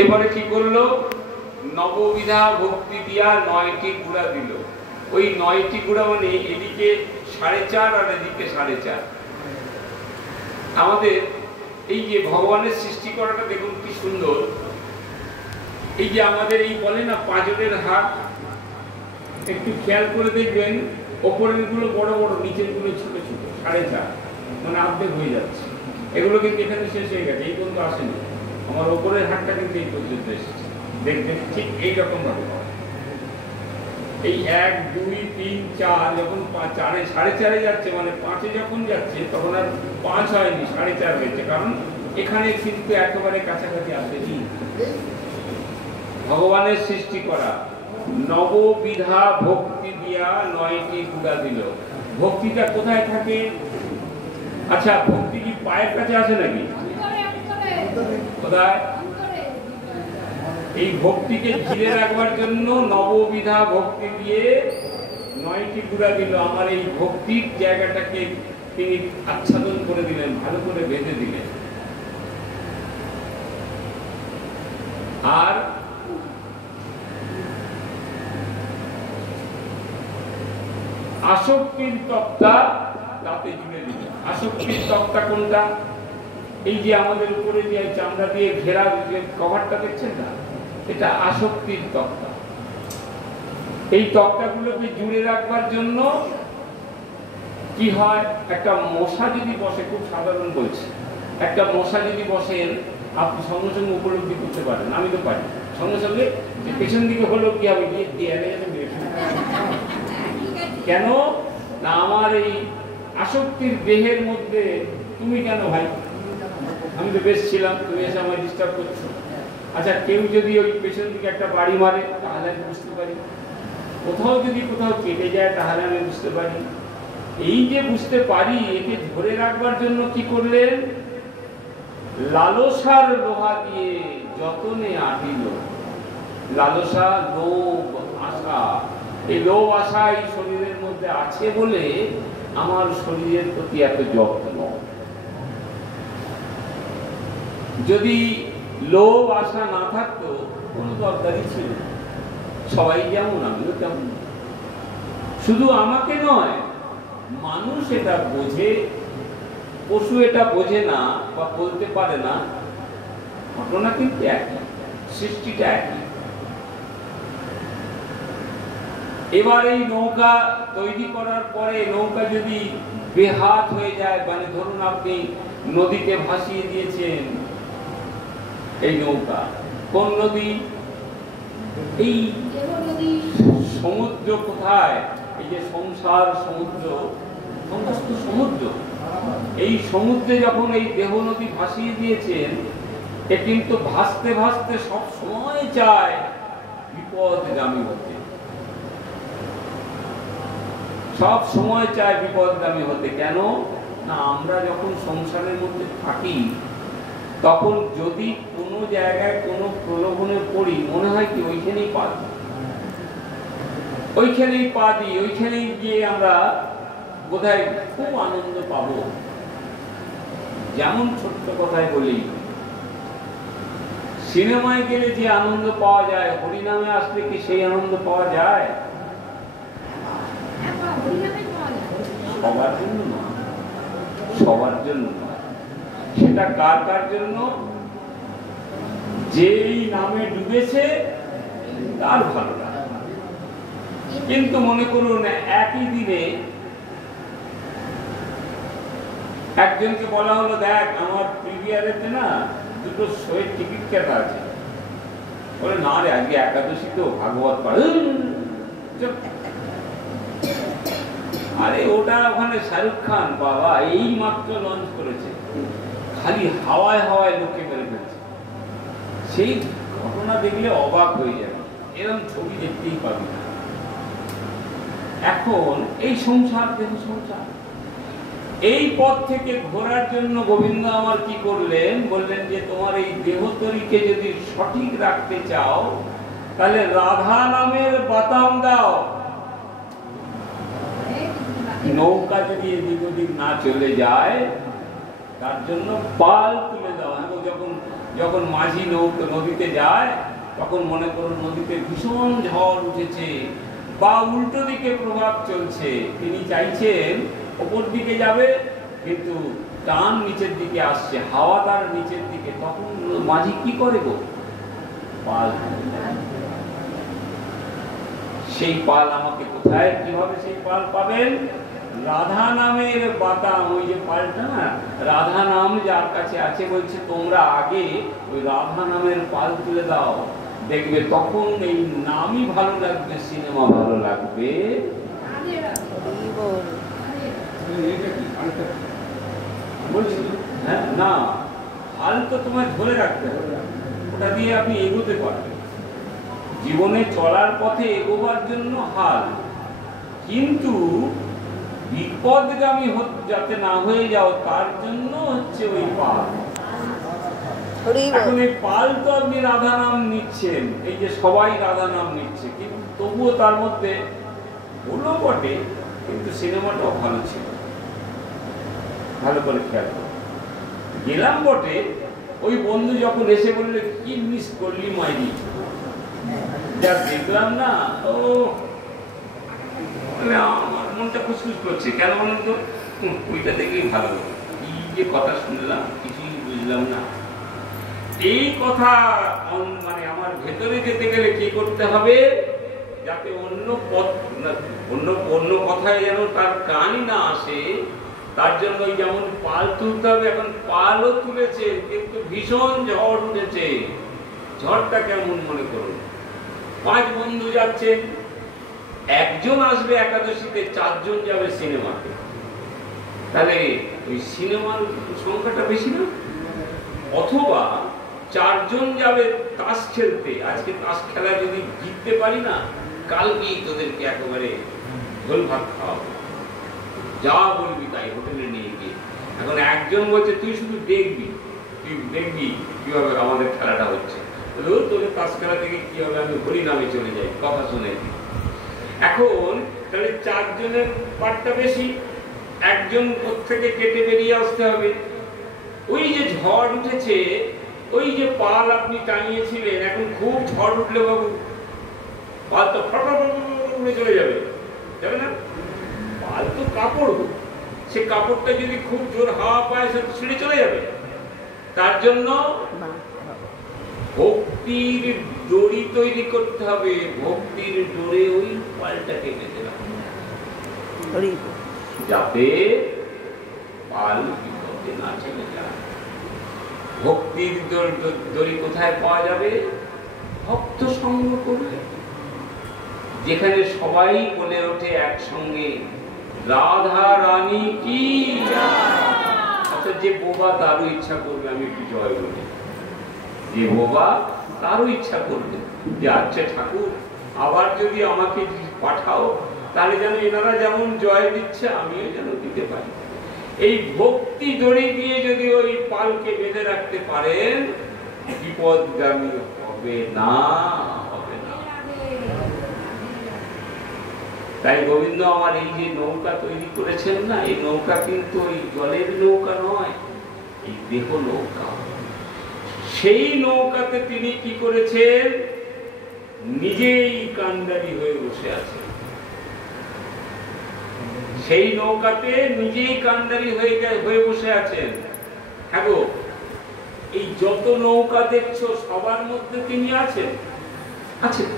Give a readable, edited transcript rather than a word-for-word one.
এবারে কি করলো, নববিধা ভক্তি দিয়া 9টি গুড়া দিল। ওই 9টি গুড়া মানে এদিকে 4.5 আর এদিকে 4.5। আমাদের এই যে ভগবানের সৃষ্টি করাটা দেখুন কি সুন্দর। এই যে আমাদের এই বলে না পাঁজরের হাট, একটু খেয়াল করে দেখবেন ওপরের গুলো বড় বড়, নিচের গুলো ছোট ছোট, 4.5 মানে অর্ধেক হয়ে যাচ্ছে। এগুলো কিন্তু এখানে শেষ হয়ে গেছে, এই পর্যন্ত আসেনি। আমার ওপরের হাটটা কিন্তু এই পর্যন্ত এসেছে। দেখবেন ঠিক এইরকম ভাবে এই 1 2 3 4 যখন 4.5 যাচ্ছে, মানে 5-এ যখন যাচ্ছে তখন আর 5 হয়নি, 4.5 হয়েছে। কারণ এখানে কিন্তু একেবারে কাছাকাছি আসেনি। ভগবানের সৃষ্টি করা নববিধা ভক্তি দিয়া 9টি গুড়া দিল। ভক্তিটা কোথায় থাকে? আচ্ছা, ভক্তি কি পায়ের কাছে আসে নাকি? কোথায়? এই ভক্তিকে ঘিরে রাখবার জন্য নববিধা ভক্তি দিয়ে 9টি গুড়া দিল। আমার এই ভক্তির জায়গাটাকে তিনি আচ্ছাদন করে দিলেন, ভালো করে বেঁধে দিলেন। আর আসক্তির তক্তা তাতে জুড়ে দিল। আসক্তির তক্তা কোনটা? এই যে আমাদের উপরে যে চামড়া দিয়ে ঘেরা যে কভারটা দেখছেন না, এটা আসক্তির তক্তা। এই তক্তাগুলোকে জুড়ে রাখবার জন্য কি হয়, একটা মশা যদি বসে, খুব সাধারণ বলছি, একটা মশা যদি বসেন আপনি সঙ্গে সঙ্গে উপলব্ধি করতে পারেন, আমি তো পারি, সঙ্গে সঙ্গে যে পেছন দিকে হলো কি হবে, কেন না আমার এই আসক্তির দেহের মধ্যে তুমি কেন ভাই, আমি তো বেশ ছিলাম, তুমি এসে আমায় ডিস্টার্ব করছো। আচ্ছা, কেউ যদি ওই পেছন দিকে একটা বাড়ি মারে তাহলে আমি বুঝতে পারি, কোথাও যদি কোথাও কেটে যায় তাহলে আমি বুঝতে পারি। এই যে বুঝতে পারি, একে ধরে রাখবার জন্য কি করলেন, লালসার লোহা দিয়ে যতনে আটিল। লালসা, লোভ, আশা, এই লোভ আশা এই শরীরের মধ্যে আছে বলে আমার শরীরের প্রতি এত যত্ন। যদি লোভ আশা না থাকতো কোনো দরকারই ছিল না। সবাই যেমন, আমিও তেমন। শুধু আমাকে নয়, মানুষ এটা বোঝে, পশু এটা বোঝে না বা বলতে পারে না। ঘটনা কিন্তু একই, সৃষ্টিটা একই। এবার এই নৌকা তৈরি করার পরে নৌকা যদি বেহাত হয়ে যায়, মানে ধরুন আপনি নদীতে ভাসিয়ে দিয়েছেন এই নৌকা, কোন নদী? এই সমুদ্র। কোথায়? এই যে সংসার সমুদ্র, সমস্ত সমুদ্র। এই সমুদ্রে যখন এই দেহ নদী ভাসিয়ে দিয়েছেন, এ কিন্তু ভাসতে ভাসতে সব সময় চায় বিপদগামী হতে, সব সময় চায় বিপদগামী হতে। কেন না, আমরা যখন সংসারের মধ্যে থাকি তখন যদি কোনো জায়গায় কোনো প্রলোভনে পড়ি, মনে হয় কি ওইখানেই পা দিই, ওইখানেই পা দিই, ওইখানেই গিয়ে আমরা বোধহয় খুব আনন্দ পাবো। যেমন ছোট্ট কথায় বলি, সিনেমায় গেলে যে আনন্দ পাওয়া যায়, হরিনামে আসলে কি সেই আনন্দ পাওয়া যায়? সবার জন্য না, সবার জন্য না। সেটা কার কার জন্য? যেই নামে ডুবেছে তার ভালো লাগে। কিন্তু মনে করুন একই দিনে একজনকে বলা হলো, দেখ আমার প্রিভিয়ারেতে না 2টো শোয়ের টিকিট কাটা আছে। বলে না রে, আজকে একাদশী তো, ভাগবত পড়ে। আরে ওটা ওখানে শাহরুখ খান বাবা এই মাত্র লঞ্চ করেছে, খালি হাওয়ায় হাওয়ায় লোককে মেরে ফেলছে। সেই ঘটনা দেখলে অবাক হয়ে যাবে, এরকম ছবি দেখতেই পাবি না। এখন এই সংসার, দেহ সংসার, এই পথ থেকে ঘোরার জন্য গোবিন্দ আমার কি করলেন, বললেন যে তোমার এই দেহতরীকে যদি সঠিক রাখতে চাও তাহলে রাধা নামের বাতাম দাও। নৌকা যদি এদিক ওদিক না চলে যায় তার জন্য পাল তুলে দেওয়া। এবং যখন যখন মাঝি নদীতে যায় তখন মনে করুন নদীতে ভীষণ ঝড় উঠেছে বা উল্টো দিকে প্রভাব চলছে, তিনি চাইছেন ওপর দিকে যাবে কিন্তু টান নিচের দিকে আসছে, হাওয়া তার নিচের দিকে, তখন মাঝি কি করে গো? পাল। সেই পাল আমাকে কোথায় কিভাবে সেই পাল পাবেন? রাধা নামের বাতাম, ওই যে পালটা না, রাধা নাম যার কাছে আছে বলছে তোমরা আগে ওই রাধা নামের পাল তুলে দাও, দেখবে তখন এই নামই ভালো লাগবে, সিনেমা ভালো লাগবে। হ্যাঁ না, হাল তো তোমায় ধরে রাখতে হবে, ওটা দিয়ে আপনি এগোতে পারবেন। জীবনে চলার পথে এগোবার জন্য হাল, কিন্তু বিপদগামী যাতে না হয়ে যাও তার জন্য হচ্ছে ওই পাল। এখন এই পাল তো আপনি রাধা নাম নিচ্ছেন, এই যে সবাই রাধা নাম নিচ্ছে, কিন্তু তবুও তার মধ্যে ভুলও বটে, কিন্তু সিনেমাটাও ভালো ছিল, ভালো করে খেয়াল করো। গেলাম বটে, ওই বন্ধু যখন এসে বললে কি মিস করলি মাইরি, যা দেখলাম না, ও আমার মনটা খুশখুশ করছে। কেন বলুন তো? ওইটা দেখেই ভালো, কি যে কথা শুনলাম কিছুই বুঝলাম না। এই কথা মানে আমার ভেতরে যেতে গেলে কি করতে হবে? যাতে অন্য কথায় যেন তার কানই না আসে, তার জন্য যেমন পাল তুলতে হবে। এখন পালও তুলেছে কিন্তু ভীষণ ঝড় উঠেছে। ঝড়টা কেমন মনে করুন, 5 বন্ধু যাচ্ছে, একজন আসবে একাদশীতে, 4 জন যাবে সিনেমাতে, তাহলে ওই সিনেমার সংখ্যাটা বেশি না? অথবা 4 জন যাবে তাস খেলতে, আজকে তাস খেলা যদি জিততে পারি না, কালকেই তোদেরকে একেবারে ঝোল ভাত খাওয়াবো, যা বলবি তাই হোটেলে নিয়ে গিয়ে। এখন একজন বলছে তুই শুধু দেখবি, তুই দেখবি কিভাবে আমাদের খেলাটা হচ্ছে, তোদের তাস খেলা থেকে কি হবে, আমি হরি নামে চলে যাই, কথা শুনে। এখন তাহলে 4 জনের পার্টটা বেশি, একজন থেকে কেটে বেরিয়ে আসতে হবে। ওই যে ঝড় উঠেছে, ওই যে পাল আপনি টাঙিয়েছিলেন, এখন খুব ঝড় উঠলে বাবু পাল তো ফটাফট চলে যাবে, যাবে না? পাল তো কাপড়, সে কাপড়টা যদি খুব জোর হাওয়া পায় সে তো ছিঁড়ে চলে যাবে। তার জন্য ভক্তির দড়ি তৈরি করতে হবে, ভক্তির ডোরে ওই পালটাকে বেঁধে রাখতে হবে, যাতে পাল বিপদে না চলে যায়। ভক্তির দড়ি কোথায় পাওয়া যাবে? ভক্ত সঙ্গ করলে, যেখানে সবাই বলে ওঠে একসঙ্গে রাধা রানী কি। আচ্ছা, যে বোবা তারও ইচ্ছা করবে আমি একটু জয় বলি, যে বোবা তারও ইচ্ছা করবে যে আচ্ছা ঠাকুর আবার যদি আমাকে পাঠাও, তাহলে যেন এনারা যেমন জয় দিচ্ছে আমিও যেন দিতে পারি। এই ভক্তি দড়ি দিয়ে যদি ওই পালকে বেঁধে রাখতে পারেন, বিপদগামী হবে না, হবে না। তাই গোবিন্দ আমার এই যে নৌকা তৈরি করেছেন না, এই নৌকা কিন্তু ওই জলের নৌকা নয়, এই দেহ নৌকা। সেই নৌকাতে তিনি কি করেছেন? নিজেই কান্ডারি হয়ে বসে আছেন। সেই নৌকাতে নিজেই কান্ডারি হয়ে বসে আছেন। হ্যাঁ গো, এই যত নৌকা দেখছো সবার মধ্যে তিনি আছেন, আছেন।